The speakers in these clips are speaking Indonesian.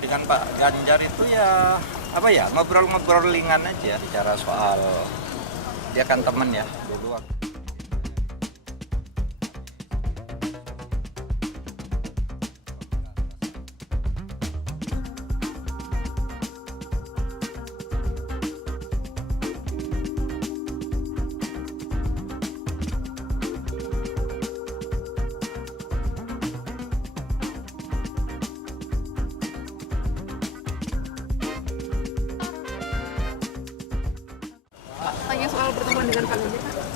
dengan Pak Ganjar itu ya ngobrol-ngobrol ringan aja, bicara soal dia kan temen ya dulu. Tanya soal pertemuan dengan Pak Ganjar, Pak.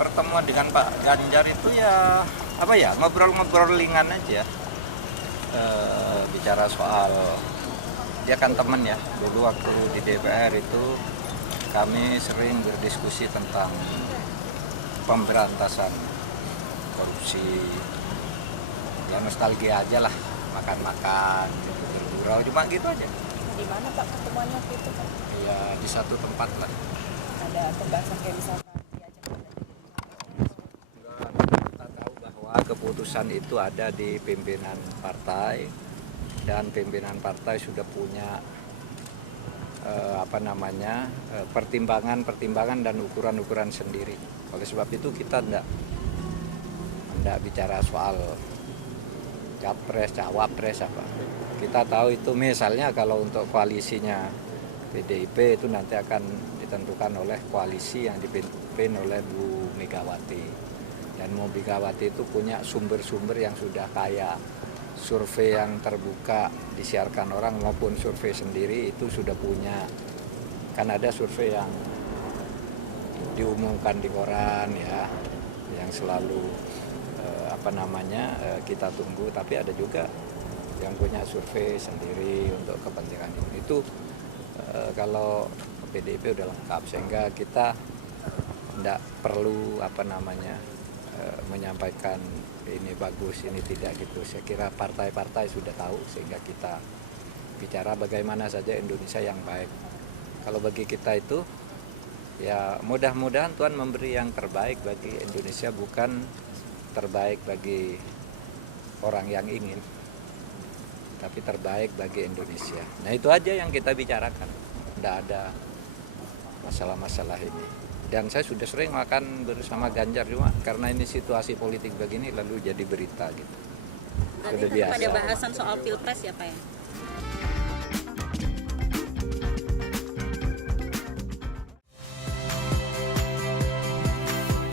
Pertemuan dengan Pak Ganjar itu ya ngobrol-ngobrol ringan aja, bicara soal dia kan temen ya dulu waktu di DPR itu kami sering berdiskusi tentang pemberantasan korupsi, ya nostalgia aja lah, makan-makan bergurau cuma gitu aja. Di mana Pak pertemuannya waktu itu, Pak? Ya di satu tempat lah. Ada pembahasan kayak misalkan diajak Kita tahu bahwa keputusan itu ada di pimpinan partai dan pimpinan partai sudah punya pertimbangan dan ukuran-ukuran sendiri. Oleh sebab itu kita tidak bicara soal capres, cawapres apa. Kita tahu itu misalnya kalau untuk koalisinya PDIP itu nanti akan ditentukan oleh koalisi yang dipimpin oleh Bu Megawati. Dan Bu Megawati itu punya sumber-sumber yang sudah kaya. Survei yang terbuka disiarkan orang maupun survei sendiri itu sudah punya. Kan ada survei yang diumumkan di koran ya, yang selalu kita tunggu, tapi ada juga yang punya survei sendiri untuk kepentingan ini. Itu kalau PDIP udah lengkap sehingga kita tidak perlu menyampaikan ini bagus, ini tidak gitu. Saya kira partai-partai sudah tahu sehingga kita bicara bagaimana saja Indonesia yang baik. Kalau bagi kita itu ya mudah-mudahan Tuhan memberi yang terbaik bagi Indonesia, bukan terbaik bagi orang yang ingin, tapi terbaik bagi Indonesia. Nah itu aja yang kita bicarakan, tidak ada masalah-masalah ini. Dan saya sudah sering makan bersama Ganjar cuma karena ini situasi politik begini lalu jadi berita gitu. Sudah biasa. Pada bahasan soal pilpres ya Pak ya?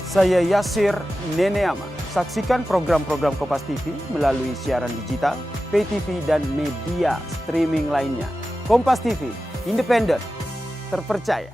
Saya Yasir Neneama. Saksikan program-program Kompas TV melalui siaran digital, pay TV, dan media streaming lainnya. Kompas TV, independen, terpercaya.